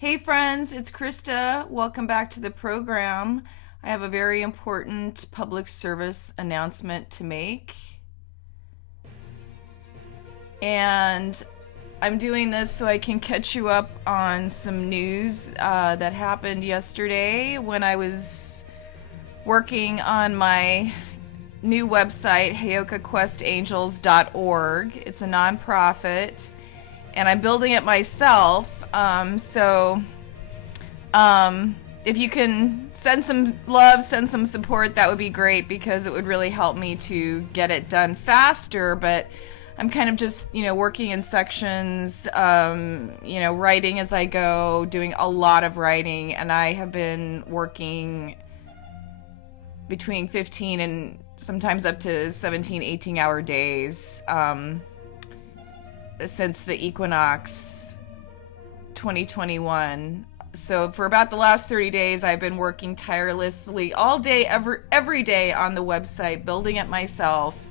Hey friends, it's Krista. Welcome back to the program. I have a very important public service announcement to make. And I'm doing this so I can catch you up on some news that happened yesterday when I was working on my new website, HeyokaQuestAngels.org. It's a nonprofit, and I'm building it myself. If you can send some love, send some support, that would be great because it would really help me to get it done faster. But I'm kind of just, working in sections, writing as I go, doing a lot of writing. And I have been working between 15 and sometimes up to 17, 18-hour days since the equinox 2021. So for about the last 30 days, I've been working tirelessly all day, every day on the website, building it myself.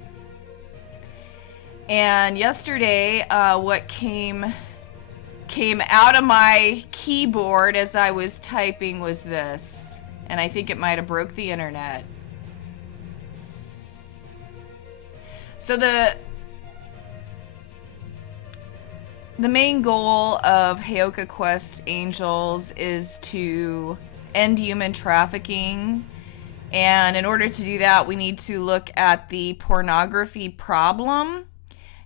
And yesterday, what came out of my keyboard as I was typing was this, and I think it might have broke the internet. So the main goal of Heyoka Quest Angels is to end human trafficking. And in order to do that, we need to look at the pornography problem.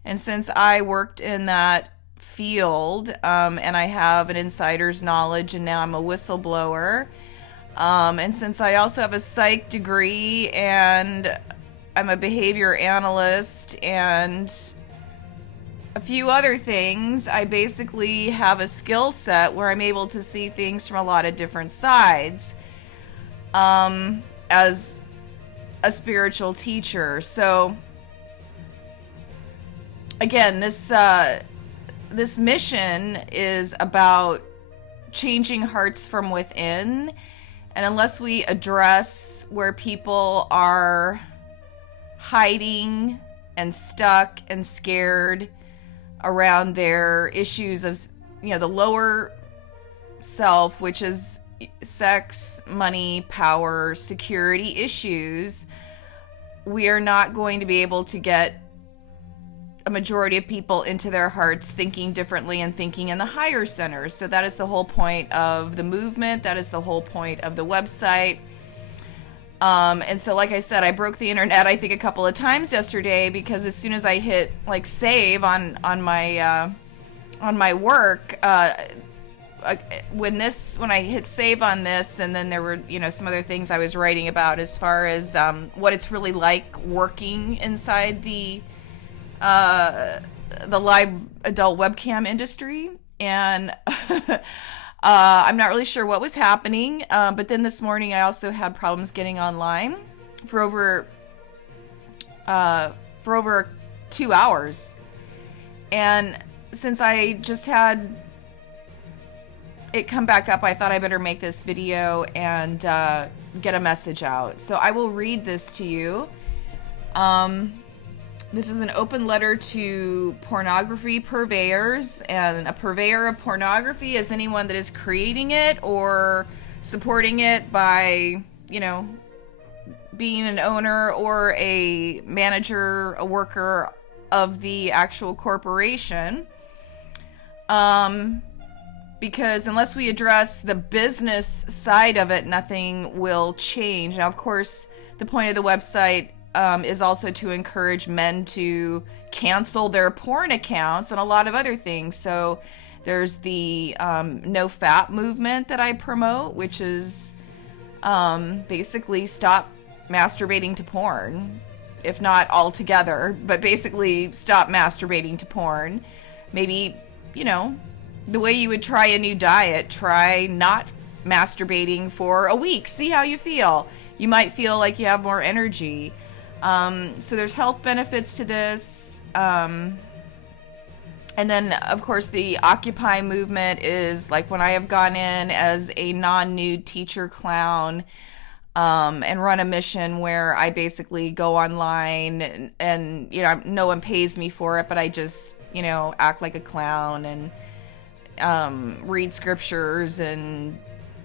And since I worked in that field, and I have an insider's knowledge, and now I'm a whistleblower, and since I also have a psych degree and I'm a behavior analyst and a few other things, I basically have a skill set where I'm able to see things from a lot of different sides as a spiritual teacher. So again, this mission is about changing hearts from within. And unless we address where people are hiding and stuck and scared around their issues of, the lower self, which is sex, money, power, security issues, we are not going to be able to get a majority of people into their hearts thinking differently and thinking in the higher centers. So that is the whole point of the movement. That is the whole point of the website. And so, like I said, I broke the internet, I think, a couple of times yesterday because as soon as I hit save on my work, when I hit save on this, and then there were some other things I was writing about as far as what it's really like working inside the live adult webcam industry, and I'm not really sure what was happening, but then this morning I also had problems getting online for over 2 hours. And since I just had it come back up, I thought I better make this video and get a message out. So I will read this to you. This is an open letter to pornography purveyors, and a purveyor of pornography is anyone that is creating it or supporting it by, being an owner or a manager, a worker of the actual corporation. Because unless we address the business side of it, nothing will change. Now, of course, the point of the website is also to encourage men to cancel their porn accounts and a lot of other things. So there's the no fap movement that I promote, which is basically stop masturbating to porn, if not altogether, but basically stop masturbating to porn. Maybe, the way you would try a new diet, try not masturbating for a week. See how you feel. You might feel like you have more energy. So there's health benefits to this. And then, of course, the Occupy movement is like when I have gone in as a non-nude teacher clown and run a mission where I basically go online and no one pays me for it, but I just, act like a clown and read scriptures and,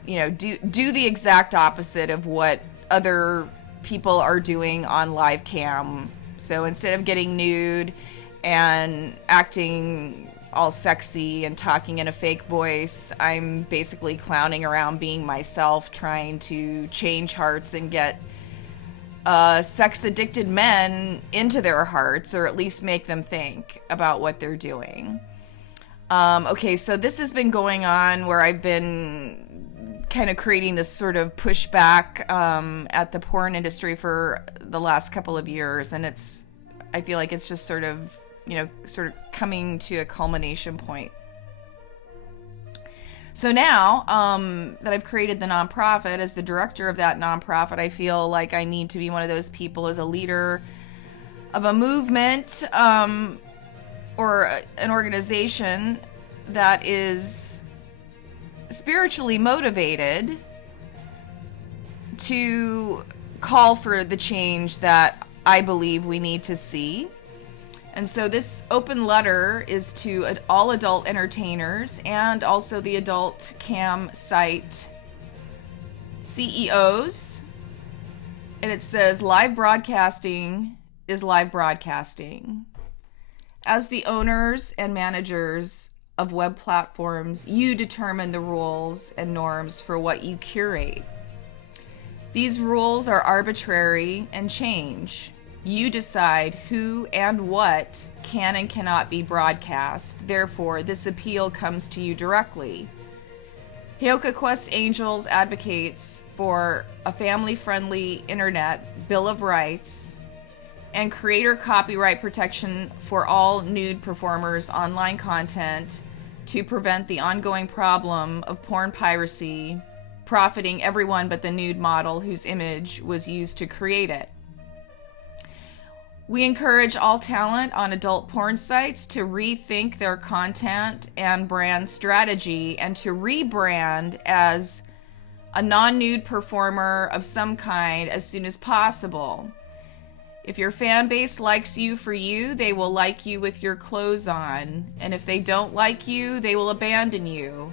do the exact opposite of what other people are doing on live cam. So instead of getting nude and acting all sexy and talking in a fake voice, I'm basically clowning around being myself, trying to change hearts and get sex-addicted men into their hearts, or at least make them think about what they're doing. Okay, so this has been going on where I've been kind of creating this sort of pushback at the porn industry for the last couple of years, and I feel like it's just sort of coming to a culmination point. So now that I've created the nonprofit, as the director of that nonprofit, I feel like I need to be one of those people as a leader of a movement or an organization that is spiritually motivated to call for the change that I believe we need to see. And so this open letter is to all adult entertainers and also the adult cam site CEOs. And it says, live broadcasting is live broadcasting. As the owners and managers of web platforms, you determine the rules and norms for what you curate. These rules are arbitrary and change. You decide who and what can and cannot be broadcast. Therefore, this appeal comes to you directly. Heyoka Quest Angels advocates for a family-friendly internet Bill of Rights and creator copyright protection for all nude performers' online content to prevent the ongoing problem of porn piracy, profiting everyone but the nude model whose image was used to create it. We encourage all talent on adult porn sites to rethink their content and brand strategy and to rebrand as a non-nude performer of some kind as soon as possible. If your fan base likes you for you, they will like you with your clothes on. And if they don't like you, they will abandon you.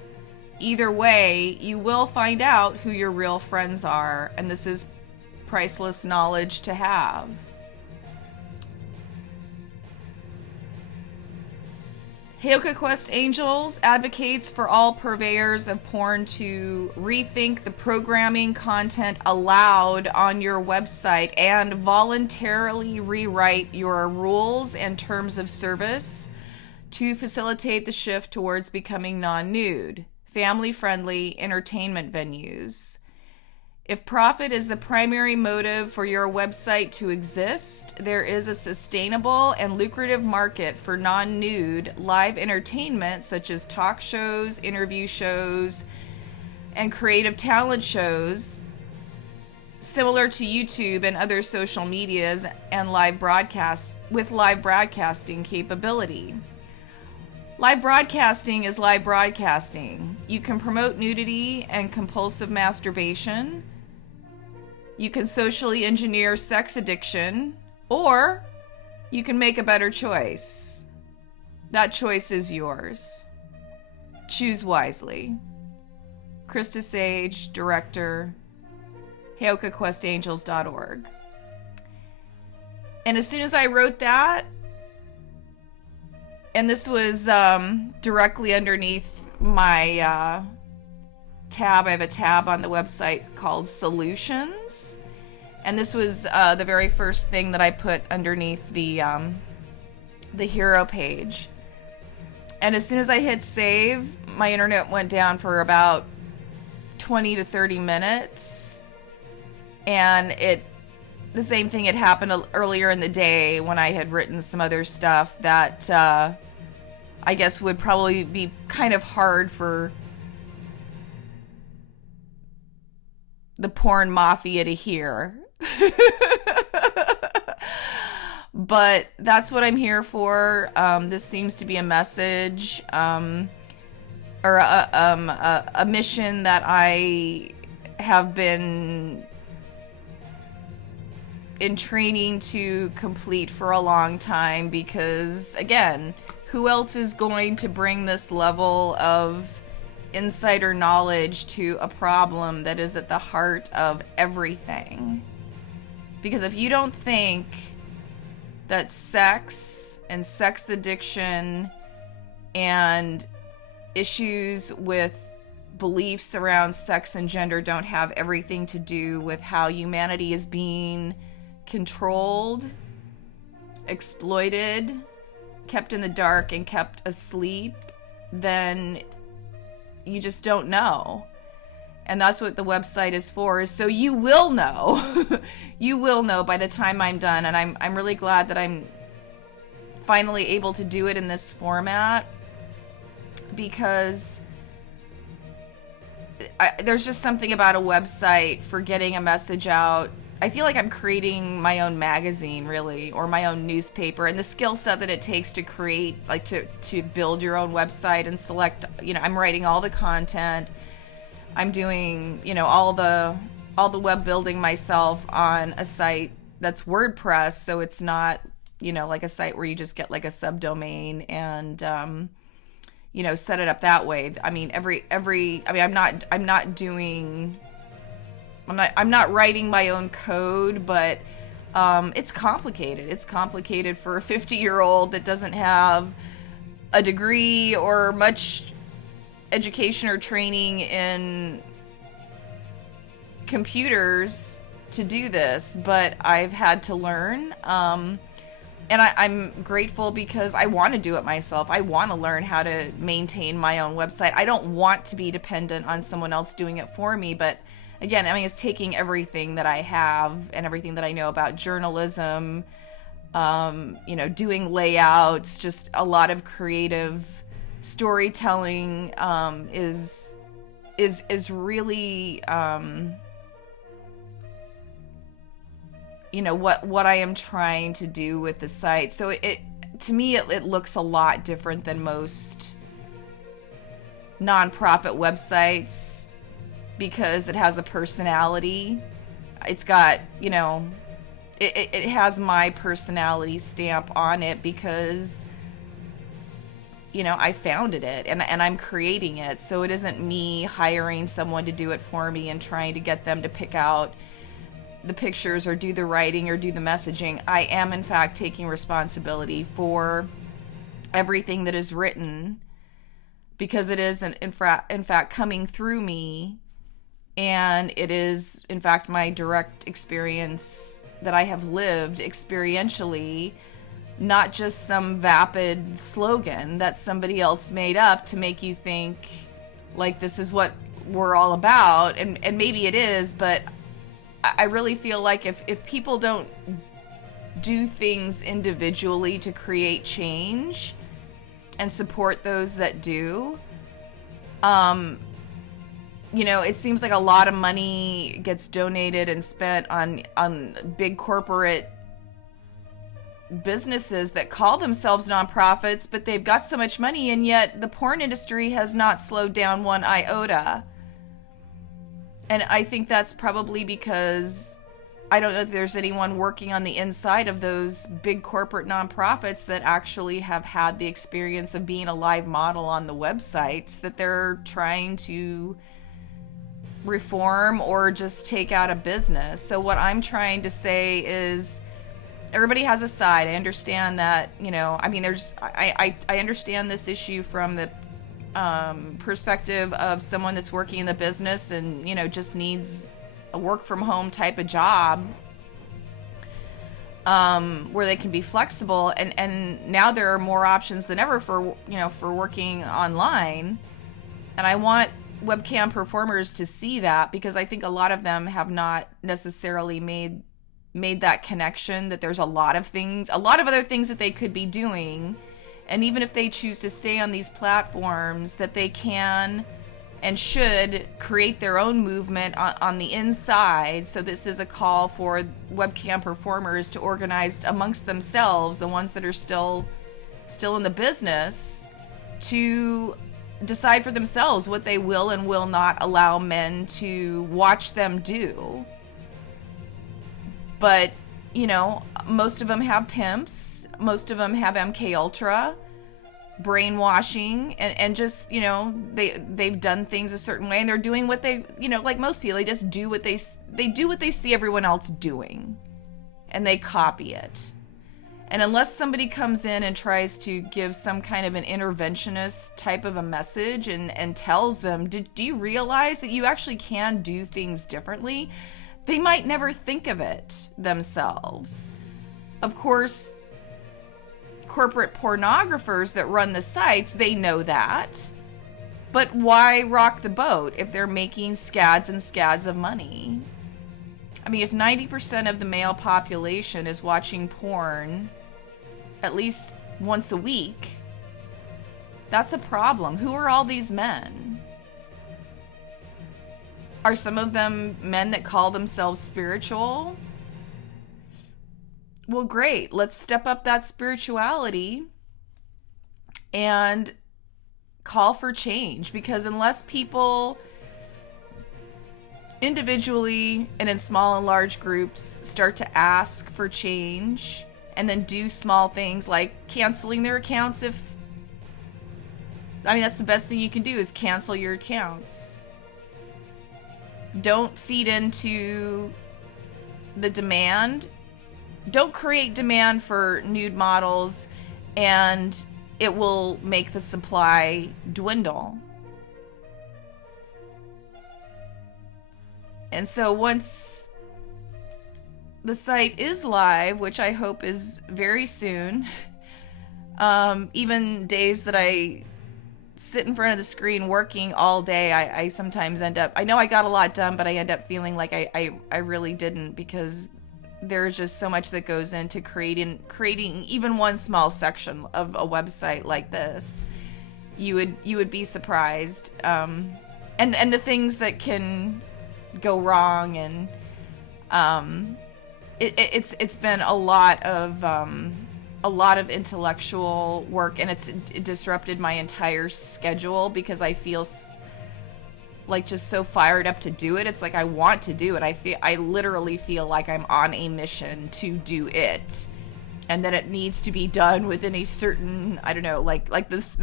Either way, you will find out who your real friends are, and this is priceless knowledge to have. Heyoka Quest Angels advocates for all purveyors of porn to rethink the programming content allowed on your website and voluntarily rewrite your rules and terms of service to facilitate the shift towards becoming non-nude, family-friendly entertainment venues. If profit is the primary motive for your website to exist, there is a sustainable and lucrative market for non-nude live entertainment such as talk shows, interview shows, and creative talent shows similar to YouTube and other social medias and live broadcasts with live broadcasting capability. Live broadcasting is live broadcasting. You can promote nudity and compulsive masturbation. You can socially engineer sex addiction, or you can make a better choice. That choice is yours. Choose wisely. Krista Sage, Director, HeyokaQuestAngels.org. And as soon as I wrote that, and this was directly underneath my tab. I have a tab on the website called Solutions. And this was the very first thing that I put underneath the hero page. And as soon as I hit save, my internet went down for about 20 to 30 minutes. And the same thing had happened earlier in the day when I had written some other stuff that I guess would probably be kind of hard for the porn mafia to hear. But that's what I'm here for. This seems to be a message or a mission that I have been in training to complete for a long time, because again, who else is going to bring this level of insider knowledge to a problem that is at the heart of everything? Because if you don't think that sex and sex addiction and issues with beliefs around sex and gender don't have everything to do with how humanity is being controlled, exploited, kept in the dark, and kept asleep, then you just don't know. And that's what the website is for, is so you will know. You will know by the time I'm done. And I'm really glad that I'm finally able to do it in this format, because there's just something about a website for getting a message out. I feel like I'm creating my own magazine, really, or my own newspaper, and the skill set that it takes to create, like to build your own website and select, I'm writing all the content. I'm doing, all the web building myself on a site that's WordPress, so it's not, like a site where you just get like a subdomain and set it up that way. I mean, I'm not writing my own code, but it's complicated. It's complicated for a 50-year-old that doesn't have a degree or much education or training in computers to do this, but I've had to learn. And I'm grateful because I want to do it myself. I want to learn how to maintain my own website. I don't want to be dependent on someone else doing it for me. But again, it's taking everything that I have and everything that I know about journalism, doing layouts, just a lot of creative storytelling is really what I am trying to do with the site. So to me it looks a lot different than most nonprofit websites because it has a personality. It's got, it has my personality stamp on it because I founded it and I'm creating it. So it isn't me hiring someone to do it for me and trying to get them to pick out the pictures or do the writing or do the messaging. I am in fact taking responsibility for everything that is written because it is in fact coming through me, and it is in fact my direct experience that I have lived experientially, not just some vapid slogan that somebody else made up to make you think like this is what we're all about, and maybe it is, but I really feel like if people don't do things individually to create change and support those that do, it seems like a lot of money gets donated and spent on big corporate businesses that call themselves nonprofits, but they've got so much money, and yet the porn industry has not slowed down one iota. And I think that's probably because I don't know if there's anyone working on the inside of those big corporate nonprofits that actually have had the experience of being a live model on the websites that they're trying to reform or just take out of business. So what I'm trying to say is everybody has a side. I understand that, I understand this issue from the perspective of someone that's working in the business and just needs a work from home type of job where they can be flexible, and now there are more options than ever for working online, and I want webcam performers to see that, because I think a lot of them have not necessarily made that connection, that there's a lot of other things that they could be doing. And even if they choose to stay on these platforms, that they can and should create their own movement on the inside. So this is a call for webcam performers to organize amongst themselves, the ones that are still in the business, to decide for themselves what they will and will not allow men to watch them do. But most of them have pimps. Most of them have MK Ultra. brainwashing, and just, they've done things a certain way, and they're doing what they, like most people, they just do what they do what they see everyone else doing, and they copy it. And unless somebody comes in and tries to give some kind of an interventionist type of a message and tells them, do you realize that you actually can do things differently? They might never think of it themselves. Of course, corporate pornographers that run the sites, they know that. But why rock the boat if they're making scads and scads of money? I mean, if 90% of the male population is watching porn at least once a week, that's a problem. Who are all these men? Are some of them men that call themselves spiritual? Well, great. Let's step up that spirituality and call for change, because unless people individually and in small and large groups start to ask for change and then do small things like canceling their accounts, that's the best thing you can do, is cancel your accounts. Don't feed into the demand. Don't create demand for nude models, and it will make the supply dwindle. And so once the site is live, which I hope is very soon, even days that I sit in front of the screen working all day, I sometimes end up, I know I got a lot done, but I end up feeling like I really didn't, because there's just so much that goes into creating even one small section of a website like this. You would be surprised, and the things that can go wrong, and it's been a lot of intellectual work, and it disrupted my entire schedule, because I feel like just so fired up to do it. It's like I want to do it. I literally feel like I'm on a mission to do it, and that it needs to be done within a certain, I don't know, like this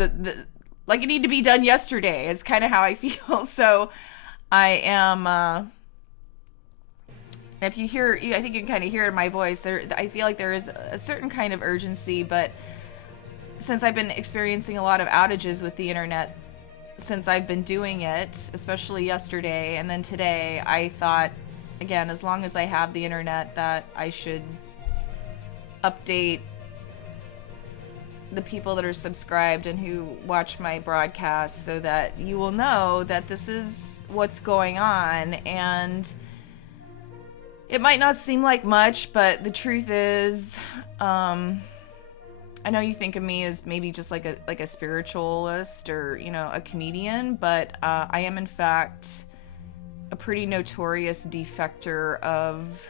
like it need to be done yesterday is kind of how I feel. So I am if you hear, I think you can kind of hear it in my voice there, I feel like there is a certain kind of urgency. But since I've been experiencing a lot of outages with the internet since I've been doing it, especially yesterday and then today, I thought, again, as long as I have the internet, that I should update the people that are subscribed and who watch my broadcasts, so that you will know that this is what's going on. And it might not seem like much, but the truth is, I know you think of me as maybe just like a spiritualist or, a comedian, but I am in fact a pretty notorious defector of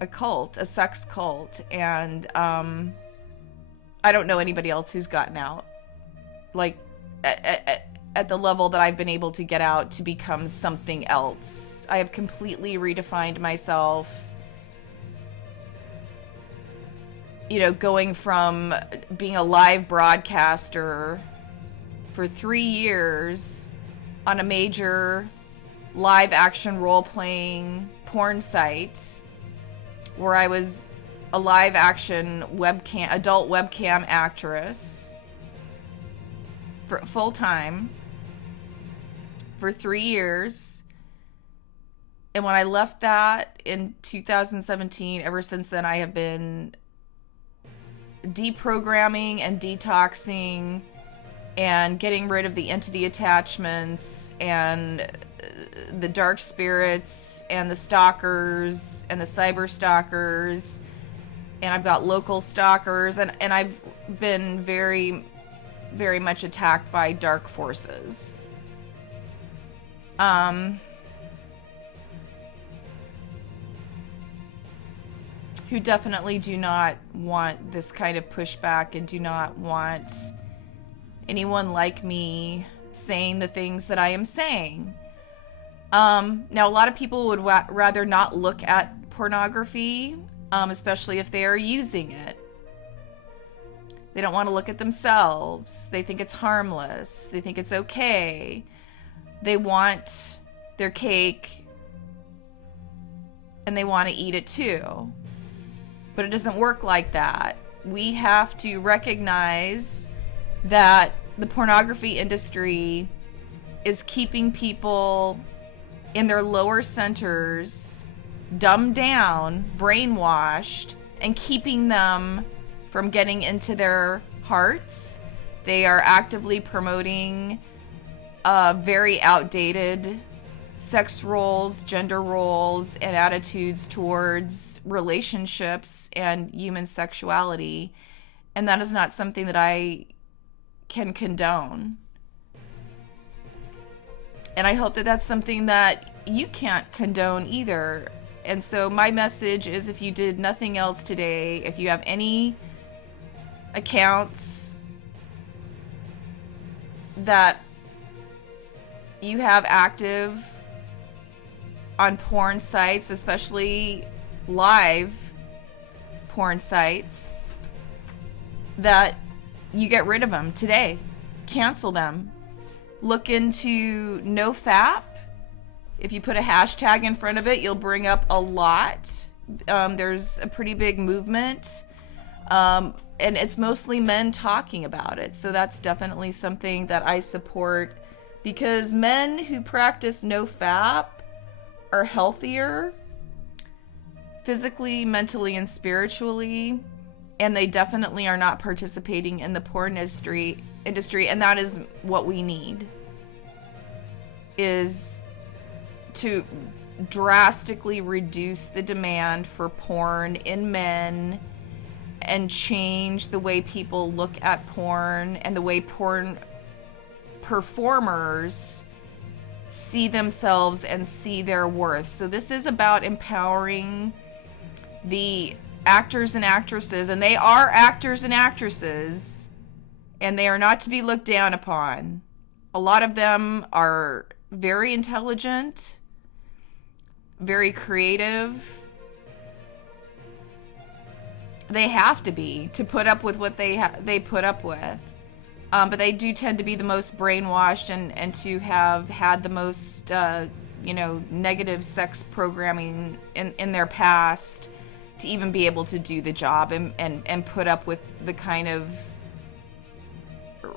a cult, a sex cult, and I don't know anybody else who's gotten out, like at the level that I've been able to get out to become something else. I have completely redefined myself. Going from being a live broadcaster for 3 years on a major live action role-playing porn site, where I was a live action adult webcam actress for full time for 3 years. And when I left that in 2017, ever since then I have been deprogramming and detoxing and getting rid of the entity attachments and the dark spirits and the stalkers and the cyber stalkers, and I've got local stalkers, and I've been very, very much attacked by dark forces. Who definitely do not want this kind of pushback and do not want anyone like me saying the things that I am saying. Now, a lot of people would rather not look at pornography, especially if they are using it. They don't want to look at themselves. They think it's harmless. They think it's okay. They want their cake and they want to eat it too. But it doesn't work like that. We have to recognize that the pornography industry is keeping people in their lower centers dumbed down, brainwashed, and keeping them from getting into their hearts. They are actively promoting very outdated sex roles, gender roles, and attitudes towards relationships and human sexuality. And that is not something that I can condone. And I hope that that's something that you can't condone either. And so my message is, if you did nothing else today, if you have any accounts that you have active on porn sites, especially live porn sites, that you get rid of them today. Cancel them. Look into NoFap. If you put a hashtag in front of it, you'll bring up a lot. There's a pretty big movement. And it's mostly men talking about it. So that's definitely something that I support, because men who practice NoFap are healthier physically, mentally, and spiritually. And they definitely are not participating in the porn industry. And that is what we need, is to drastically reduce the demand for porn in men and change the way people look at porn and the way porn performers see themselves and see their worth. So this is about empowering the actors and actresses, and they are actors and actresses, and they are not to be looked down upon. A lot of them are very intelligent, very creative. They have to be to put up with what they put up with. But they do tend to be the most brainwashed and to have had the most, negative sex programming in their past to even be able to do the job and put up with the kind of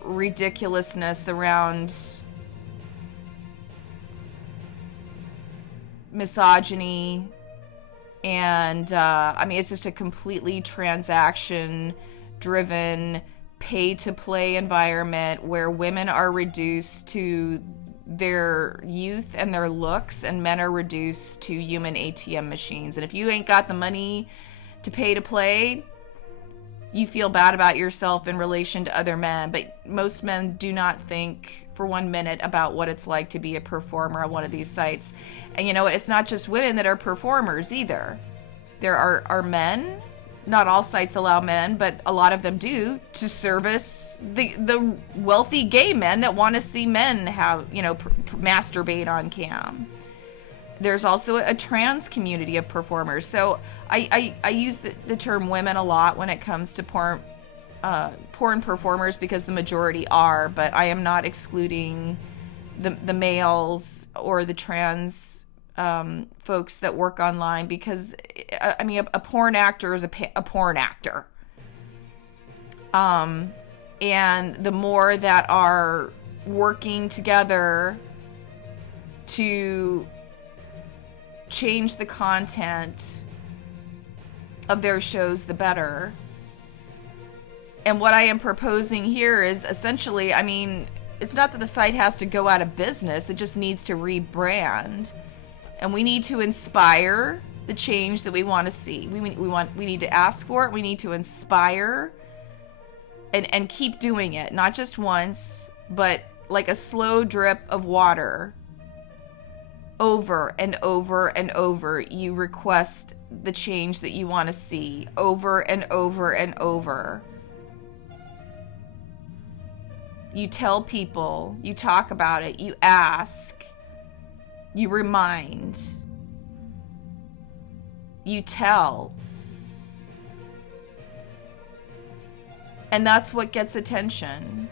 ridiculousness around misogyny. And it's just a completely transaction driven, pay to play environment where women are reduced to their youth and their looks, and men are reduced to human ATM machines. And if you ain't got the money to pay to play, you feel bad about yourself in relation to other men. But most men do not think for 1 minute about what it's like to be a performer on one of these sites. And you know what? It's not just women that are performers either. There are men. Not all sites allow men, but a lot of them do, to service the wealthy gay men that want to see men have, masturbate on cam. There's also a trans community of performers. So I use the term women a lot when it comes to porn performers, because the majority are, but I am not excluding the males or the trans folks that work online, because a porn actor is a porn actor. And the more that are working together to change the content of their shows, the better. And what I am proposing here is essentially, it's not that the site has to go out of business, it just needs to rebrand. And we need to inspire the change that we want to see. We need to ask for it. We need to inspire and keep doing it. Not just once, but like a slow drip of water. Over and over and over, you request the change that you want to see. Over and over and over. You tell people, you talk about it, you ask. You remind. You tell. And that's what gets attention.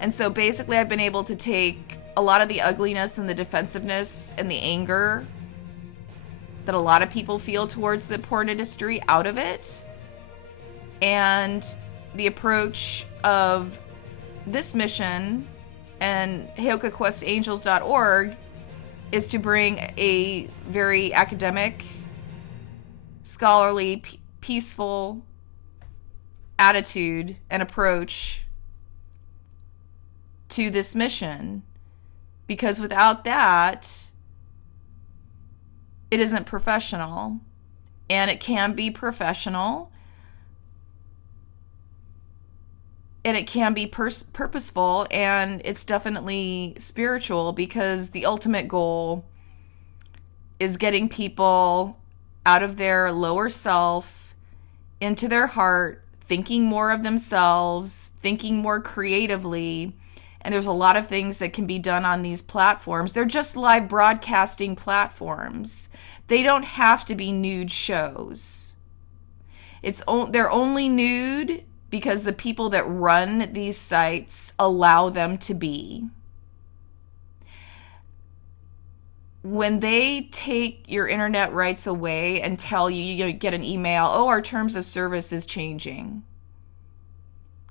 And so basically I've been able to take a lot of the ugliness and the defensiveness and the anger that a lot of people feel towards the porn industry out of it. And the approach of this mission and HeyokaQuestAngels.org is to bring a very academic, scholarly, peaceful attitude and approach to this mission. Because without that, it isn't professional. And it can be professional. And it can be purposeful, and it's definitely spiritual, because the ultimate goal is getting people out of their lower self into their heart, thinking more of themselves, thinking more creatively. And there's a lot of things that can be done on these platforms. They're just live broadcasting platforms. They don't have to be nude shows. They're only nude because the people that run these sites allow them to be. When they take your internet rights away and tell you, you get an email, oh, our terms of service is changing.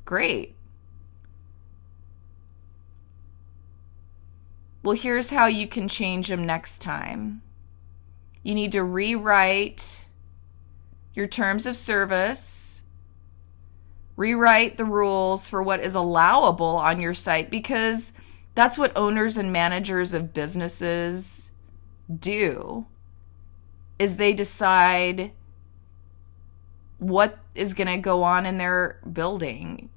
Great. Well, here's how you can change them next time. You need to rewrite your terms of service, rewrite the rules for what is allowable on your site, because that's what owners and managers of businesses do, is they decide what is going to go on in their building,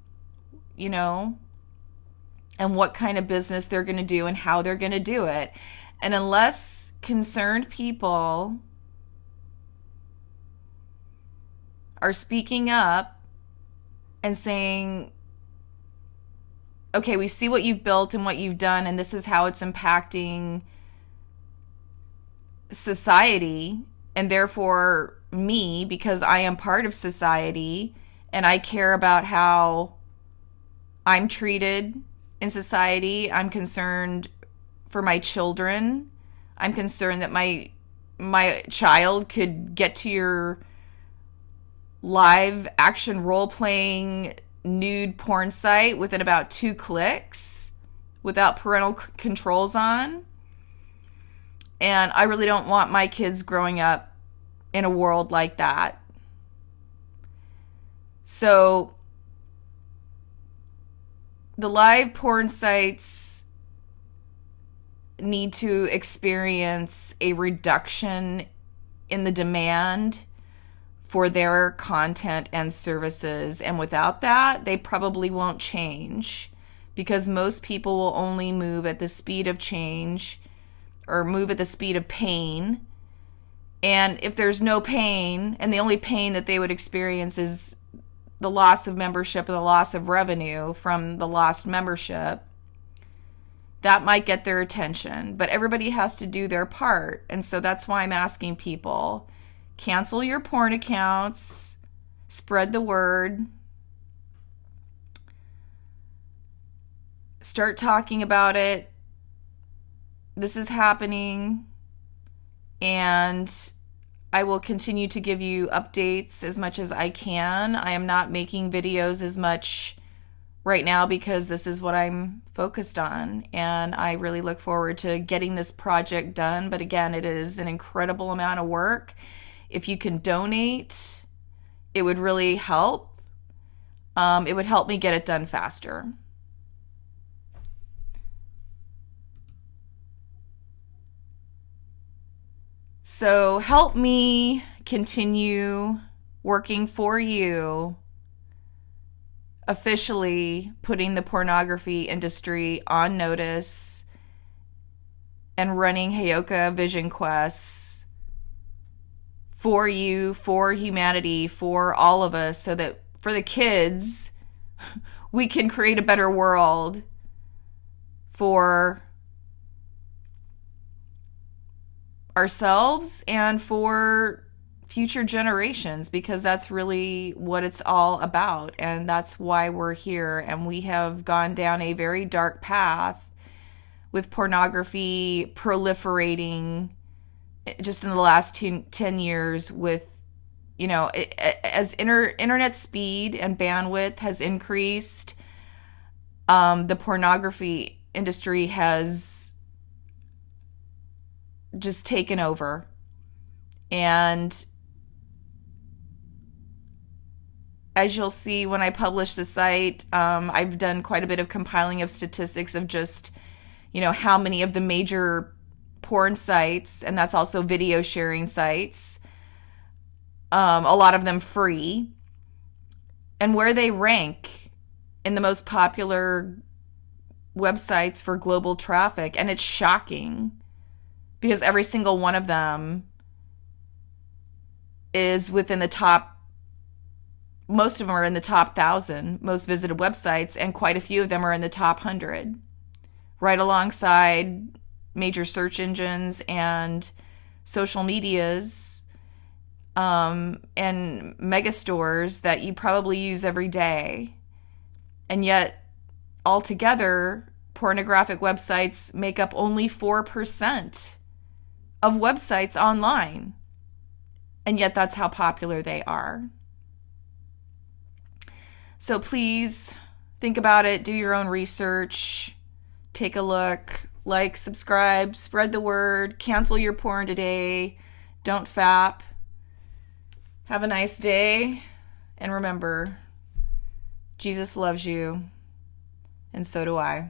and what kind of business they're going to do and how they're going to do it. And unless concerned people are speaking up and saying, okay, we see what you've built and what you've done, and this is how it's impacting society, and therefore me, because I am part of society, and I care about how I'm treated in society. I'm concerned for my children. I'm concerned that my child could get to your live action role-playing nude porn site within about 2 clicks without parental controls on. And I really don't want my kids growing up in a world like that. So the live porn sites need to experience a reduction in the demand for their content and services. And without that, they probably won't change, because most people will only move at the speed of change, or move at the speed of pain. And if there's no pain, and the only pain that they would experience is the loss of membership and the loss of revenue from the lost membership, that might get their attention. But everybody has to do their part. And so that's why I'm asking people, cancel your porn accounts, spread the word, start talking about it. This is happening, and I will continue to give you updates as much as I can. I am not making videos as much right now because this is what I'm focused on, and I really look forward to getting this project done. But again, it is an incredible amount of work. If you can donate, it would really help. It would help me get it done faster. So help me continue working for you, officially putting the pornography industry on notice and running Heyoka Vision Quests for you, for humanity, for all of us, so that for the kids, we can create a better world for ourselves and for future generations, because that's really what it's all about. And that's why we're here. And we have gone down a very dark path with pornography proliferating just in the last 10 years with, as internet speed and bandwidth has increased, the pornography industry has just taken over. And as you'll see when I publish the site, I've done quite a bit of compiling of statistics of just, how many of the major porn sites, and that's also video sharing sites, a lot of them free, and where they rank in the most popular websites for global traffic. And it's shocking because every single one of them is within the top, most of them are in the top 1,000 most visited websites, and quite a few of them are in the top 100, right alongside major search engines and social medias, and mega stores that you probably use every day. And yet, altogether, pornographic websites make up only 4% of websites online. And yet that's how popular they are. So please think about it, do your own research, take a look, like, subscribe, spread the word, cancel your porn today, don't fap. Have a nice day, and remember, Jesus loves you, and so do I.